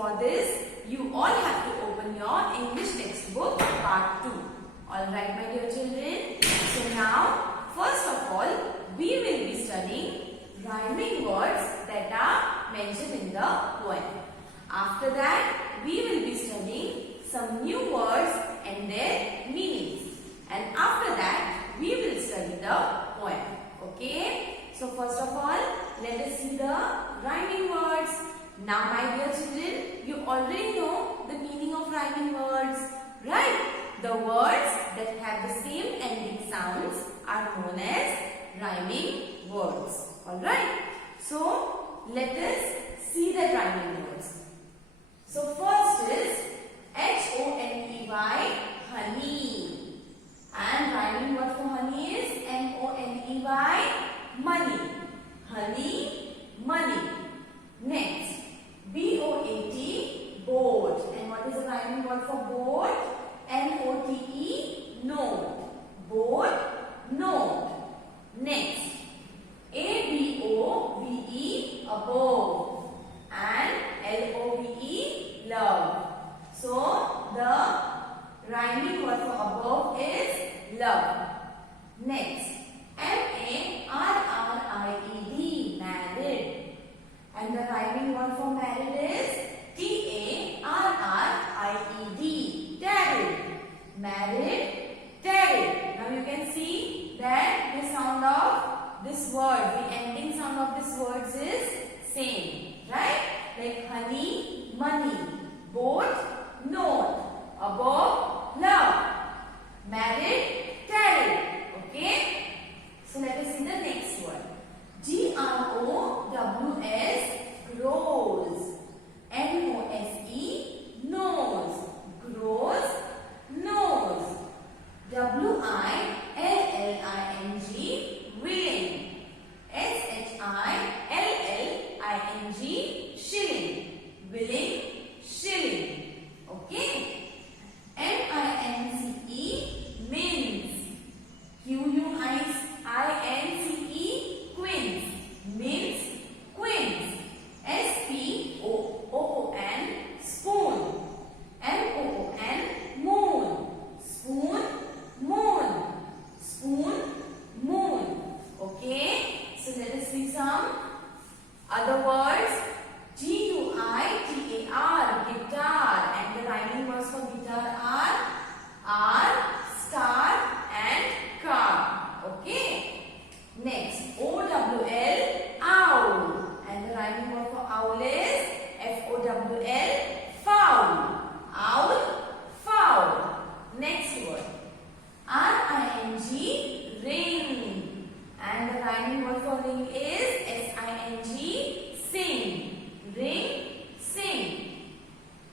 for this, you all have to open your English textbook part 2. Alright, my dear children. So now, first of all, we will be studying rhyming words that are mentioned in the poem. After that, we will be studying some new words and their meanings. And after that, we will study the poem. Okay? So first of all, let us see the rhyming words. Now, my dear children, you already know the meaning of rhyming words, right? The words that have the same ending sounds are known as rhyming words. Alright? So, let us see the rhyming words. So, first is H-O-N-E-Y, honey. And rhyming word for honey is M-O-N-E-Y, money. Honey, money. Next, B-O-A-T, boat. And what is the rhyming word for boat? N-O-T-E, note. Boat, note. Next, A-B-O-V-E, above. And L-O-V-E, love. So, the rhyming word for above is love. Next, M-A-R-R-I-E-D, married. And the rhyming word for married is T-A-R-R-I-E-D, tarried. Married, tarried. Now you can see that the sound of this word, the ending sound of this word is same, right? Like honey, money, boat, note, above, love, married, tarried. Okay? So let us see the next word. G-R-O-W-S, grows. N-O-S-E, nose. Grows, nose. W-I-L-L-I-N-G, willing. S-H-I-L-L-I-N-G, shilling. Willing, shilling. Okay? M-I-N-C-E, mince. Q-U-I-N-C-E, quince. Mince, quince. S-P-O-O-N, spoon. M-O-O-N, moon. Spoon, moon. Spoon, moon. Okay? So let us see some other words. G-U-I-T-A-R, guitar. And the rhyming words for guitar are star and car. Okay? Next, O-W-L, owl. And the rhyming word for owl is F-O-W-L, fowl. Owl, fowl. Next word, R-I-N-G, ring. And the rhyming word for ring is S-I-N-G, sing. Ring, sing.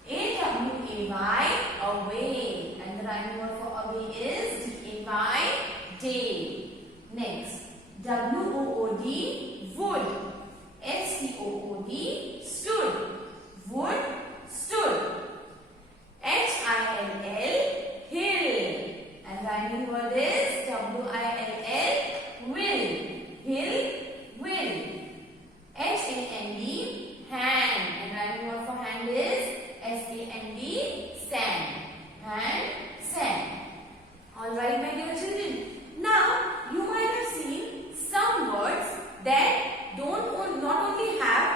A-W-A-Y, away. And the rhyming word for away is D-A-Y, day. Next, W-O-O-D, wood. S-T-O-O-D, stood. Wood, stood. H-I-L-L, hill. And rhyming word is W-I-L-L, will. Hill, will. H-A-N-D, hand. And rhyming word for hand is S-A-N-D, stand. Hand, stand. Alright, my dear children. Now, you might have seen some words that not only have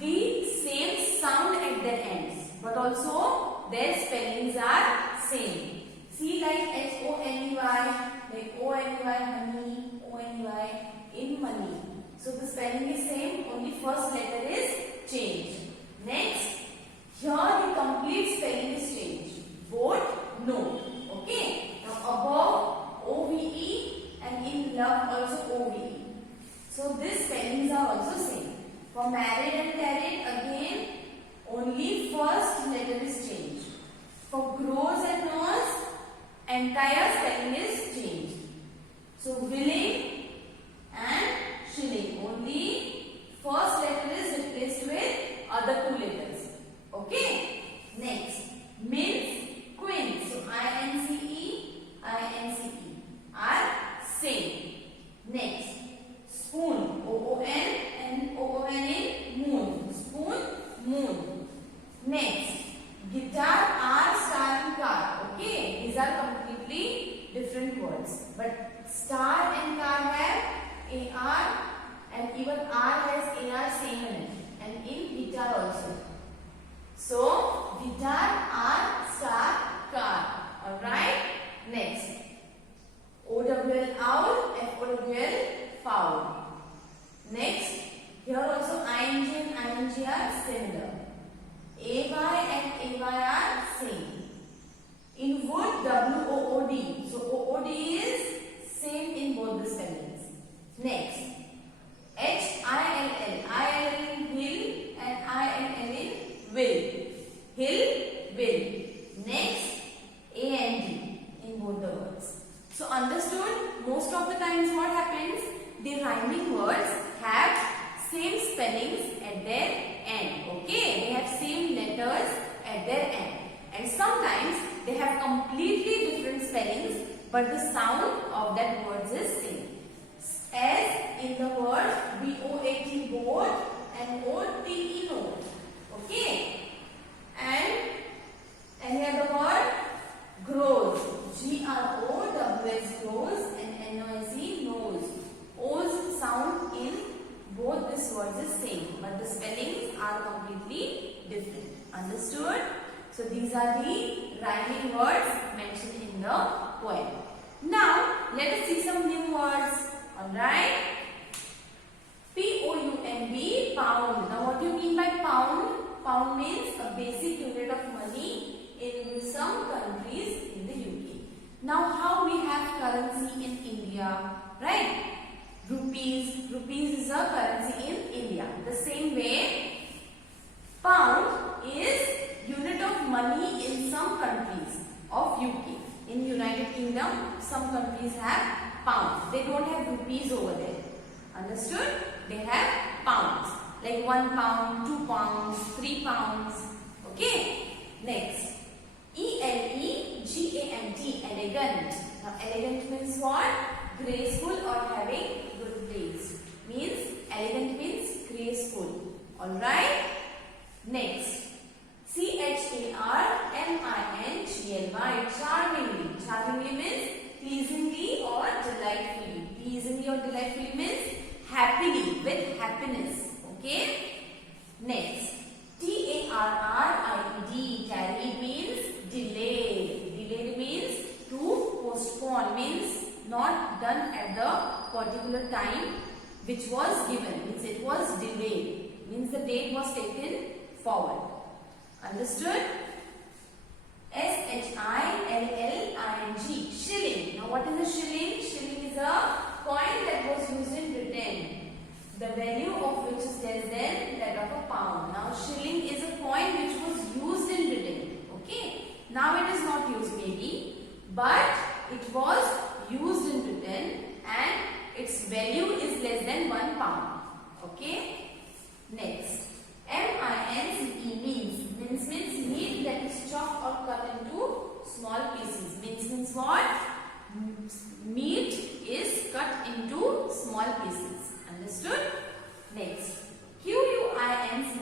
the same sound at their ends, but also their spellings are same. See, like H-O-N-E-Y, like O-N-E-Y, honey, O-N-E-Y, in money. So the spelling is same, only first letter is changed. Next, here the complete spelling is changed. Boat, note. Okay? Now above, O-V-E, and in love also O-V-E. So these spellings are also same. For married and carried, again, only first letter is changed. For grows and nose, entire spelling is changed. So willing and shilling, only first letter is replaced with other two letters. Okay? Next, mince, quince. So I-N-C-E, I-N-C-E are same. Next, spoon, O-O-N and O-O-N in moon. Spoon, moon. Next, guitar, R, star and car. Okay, these are completely different words. But star and car have AR and even R has AR same in it and in guitar also. So, guitar, R, star, car. Alright. Next, OWL owl, FOWL foul. Next, here also ING and ING are similar. AY and AY are same. In wood, WOOD. So OOD is same in both the spellings. Next, HILL. ILL in hill and ILL in will. Hill, will. Next, AND in both the words. So understood? Most of the times what happens? The rhyming words have same spellings at their end. Okay? They have same letters at their end. And sometimes they have completely different spellings, but the sound of that words is same. As in the word BOAT, boat, and OTE, note. Okay? And any other word? Grows. GROWS, grows, and NOISE, nose. O's sound in both these words is same, but the spellings are completely different. Understood? So these are the rhyming words mentioned in the poem. Now let us see some new words. Alright? POUND, pound. Now what do you mean by pound? Pound means a basic unit of money in some countries in the UK. Now how we have currency in India, right? Rupees. Rupees is a currency in India. The same way, pound is unit of money in some countries of UK. In United Kingdom, some countries have pounds. They don't have rupees over there. Understood? They have pounds. Like 1 pound, 2 pounds, 3 pounds. Okay? Next. ELEGANT, elegant. Now elegant means what? Graceful or having good taste. Means elegant means graceful. Alright? Next. CHARMINGLY, charmingly. Charmingly means pleasingly or delightfully. Pleasingly or delightfully means happily, with happiness. Okay? Next. TARRIED, tarried means delayed. Delayed means to postpone, means not done at the particular time which was given. Means it was delayed. Means the date was taken forward. Understood? SHILLING, shilling. Now what is a shilling? Shilling is a coin that was used in Britain, the value of which is less than that of a pound. Now shilling is a coin which was used in Britain. Okay? Now it is not used maybe, but it was used in Britain and its value is less than 1 pound. Okay? Next. MINCE, mince means meat that is chopped or cut into small pieces. Mince means what? Meat is cut into small pieces. Understood? Next. QUINCE,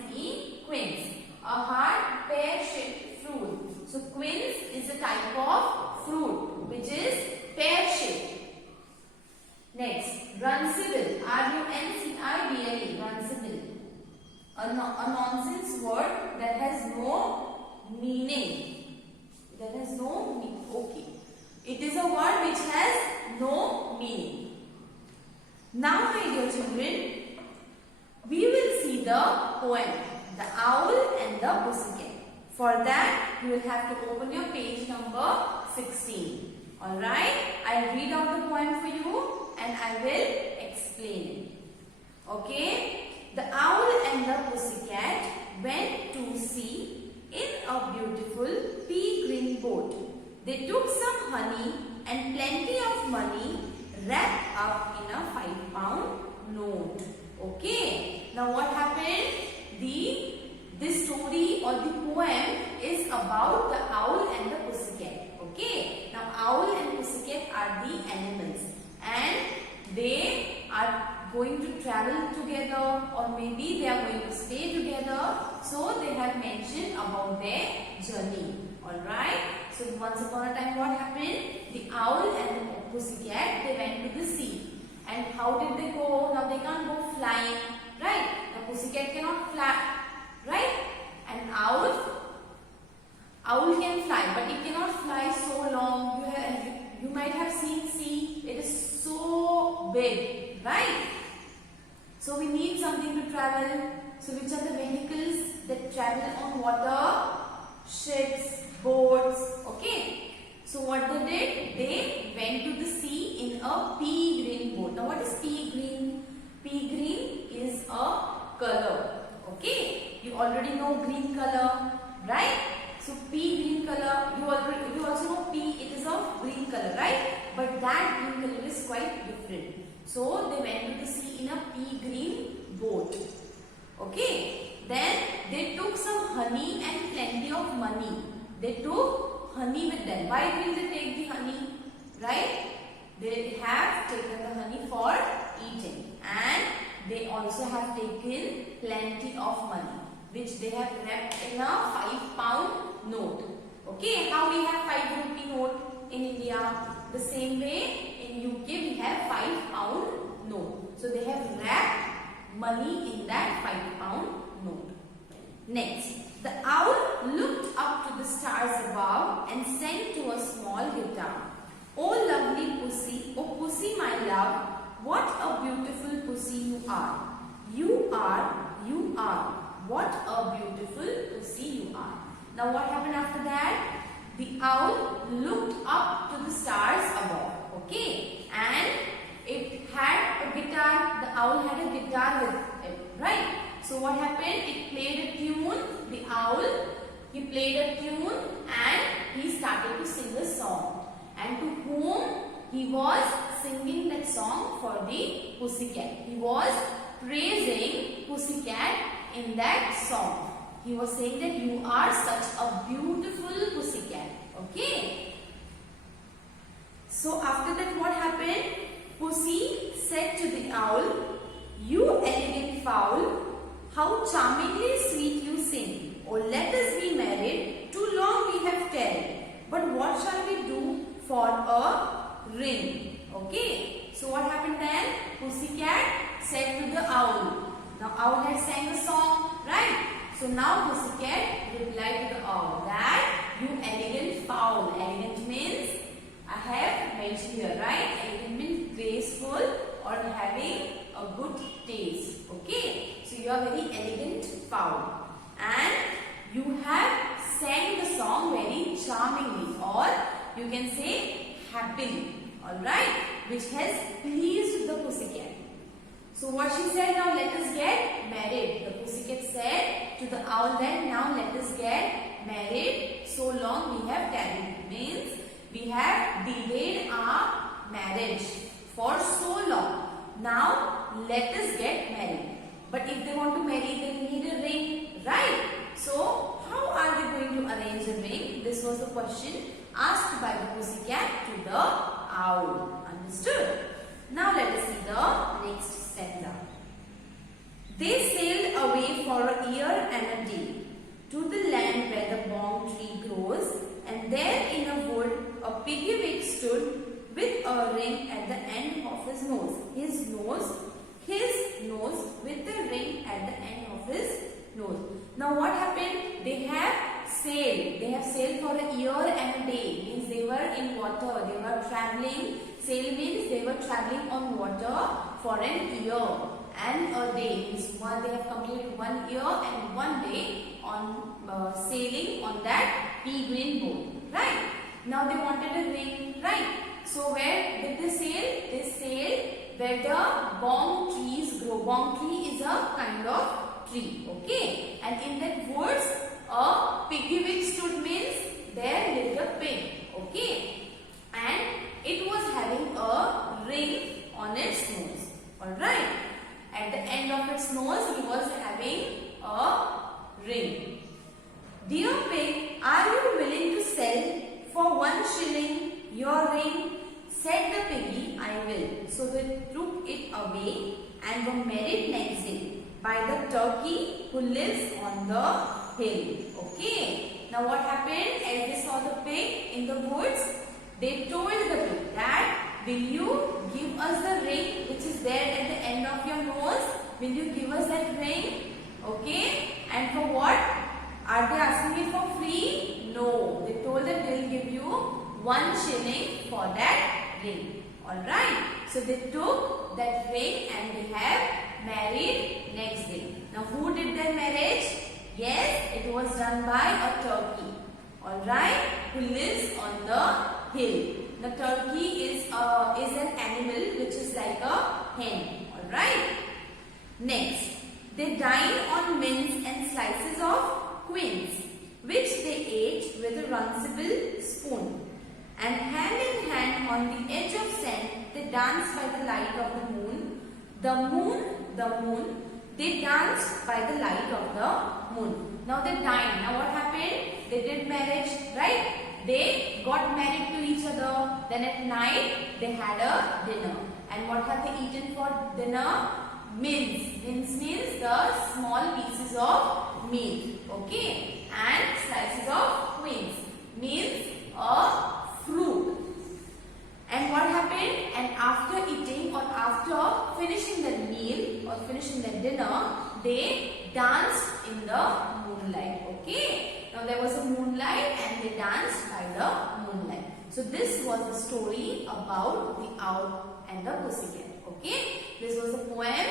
quince, a hard pear-shaped fruit. So quince is a type of fruit which is pear-shaped. Next. Runcible, RUNCIBLE, runcible. A nonsense word that has no meaning. That has no meaning. Okay. It is a word which has no meaning. Now, my dear children, we will see the poem, The Owl and the Pussycat. For that, you will have to open your page number 16. Alright? I will read out the poem for you and I will explain it. Okay? The owl and the pussycat went to sea in a beautiful pea-green boat. They took some honey and plenty of money wrapped up in a 5-pound note. Okay. Now what happened? This story or the poem is about the owl and the pussycat. Okay. Now owl and pussycat are the animals and they are going to travel together, or maybe they are going to stay together. So they have mentioned about their journey. Alright. So once upon a time what happened? The owl and the pussycat, they went to the sea. And how did they go? Now they can't go flying. Right. The pussycat cannot fly. Right. And owl can fly, but it cannot fly so long. You might have seen sea. It is so big. Right. So we need something to travel. So which are the vehicles that travel on water? Ships, boats. Okay. So what they did? They went to the sea in a pea green boat. Now what is pea green? Pea green is a color. Okay. You already know green color, right? So pea green color. You also know pea. It is of green color, right? But that green color is quite different. So they went to the sea in a pea green boat. Okay. Then they took some honey and plenty of money. They took honey with them. Why will they take the honey? Right? They have taken the honey for eating. And they also have taken plenty of money, which they have wrapped in a 5-pound note. Okay, how we have 5 rupee note in India? The same way in UK we have 5-pound note. So they have wrapped money in that 5-pound note. Next, the owl looked up to the stars above and sang to a small guitar. Oh lovely pussy, oh pussy my love, what a beautiful pussy you are. You are, what a beautiful pussy you are. Now what happened after that? The owl looked up to the stars above. Okay, and it had a guitar. The owl had a guitar with it, right? So what happened? It played a tune. The owl, he played a tune and he started to sing a song. And to whom he was singing that song? For the pussycat. He was praising pussycat in that song. He was saying that you are such a beautiful pussycat. Okay. So after that what happened? Pussy said to the owl, you elegant fowl, how charmingly sweet you sing. Oh, let us be married. Too long we have tarried. But what shall we do for a ring? Okay. So what happened then? Pussycat said to the owl. Now owl had sang a song, right? So now pussycat replied to the owl that you elegant fowl. Elegant means I have mentioned here, right? Elegant means graceful or having a good taste. Okay. So you are very elegant fowl. And you have sang the song very charmingly, or you can say happily. Alright. Which has pleased the pussycat. So what she said, now let us get married. The pussycat said to the owl that now let us get married. So long we have tarried. Means we have delayed our marriage for so long. Now let us get married. But if they want to marry, they need a ring, right? So how are they going to arrange a ring? This was the question asked by the pussycat to the owl. Understood? Now let us see the next stanza. They sailed away for a year and a day to the land where the bong tree grows, and there in a wood a piggy-wig stood with a ring at the end of his nose. His nose with the ring at the end of his nose. Now what happened? They have sailed. They have sailed for a year and a day. Means they were in water. They were traveling. Sail means they were traveling on water for an year and a day. Means they have completed 1 year and 1 day on sailing on that pea green boat. Right? Now they wanted a ring. Right? So where did they sail? They sailed where the bong trees grow. Bong tree is a kind of tree. Okay. And in that woods, a piggy-wig stood means there lived a pig. Okay. And it was having a ring on its nose. Alright. At the end of its nose, he was having a ring. Dear pig, are you willing to sell for 1 shilling your ring? Said the piggy, I will. So they took it away and were married next day by the turkey who lives on the hill. Okay. Now what happened? As they saw the pig in the woods, they told the pig that, will you give us the ring which is there at the end of your nose? Will you give us that ring? Okay. And for what? Are they asking it for free? No. They told that they will give you 1 shilling for that ring. Alright. So they took that ring and they have married next day. Now who did their marriage? Yes, it was done by a turkey. Alright. Who lives on the hill. The turkey is an animal which is like a hen. Alright. Next, they dined on mince and slices of quince, which they ate with a runcible spoon. And hand in hand on the edge of sand, they danced by the light of the moon. The moon, they danced by the light of the moon. Now they dined. Now what happened? They did marriage, right? They got married to each other. Then at night, they had a dinner. And what have they eaten for dinner? Mince. Mince means the small pieces of meat. Okay. And slices of quince. Means a fruit. And what happened? And after eating or after finishing the meal or finishing the dinner, they danced in the moonlight. Okay. Now there was a moonlight and they danced by the moonlight. So this was the story about the owl and the pussycat. Okay. This was a poem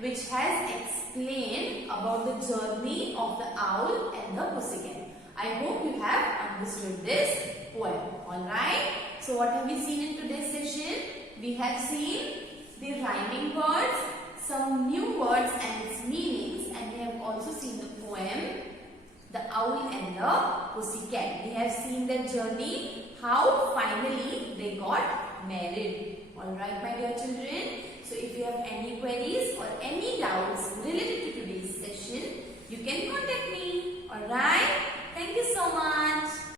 which has explained about the journey of the owl and the pussycat. I hope you have understood this poem. Alright. So what have we seen in today's session? We have seen the rhyming words, some new words and its meanings, and we have also seen the poem, The Owl and the Pussycat. We have seen their journey, how finally they got married. Alright, my dear children. So if you have any queries or any doubts related to today's session, you can contact me. Alright. Thank you so much.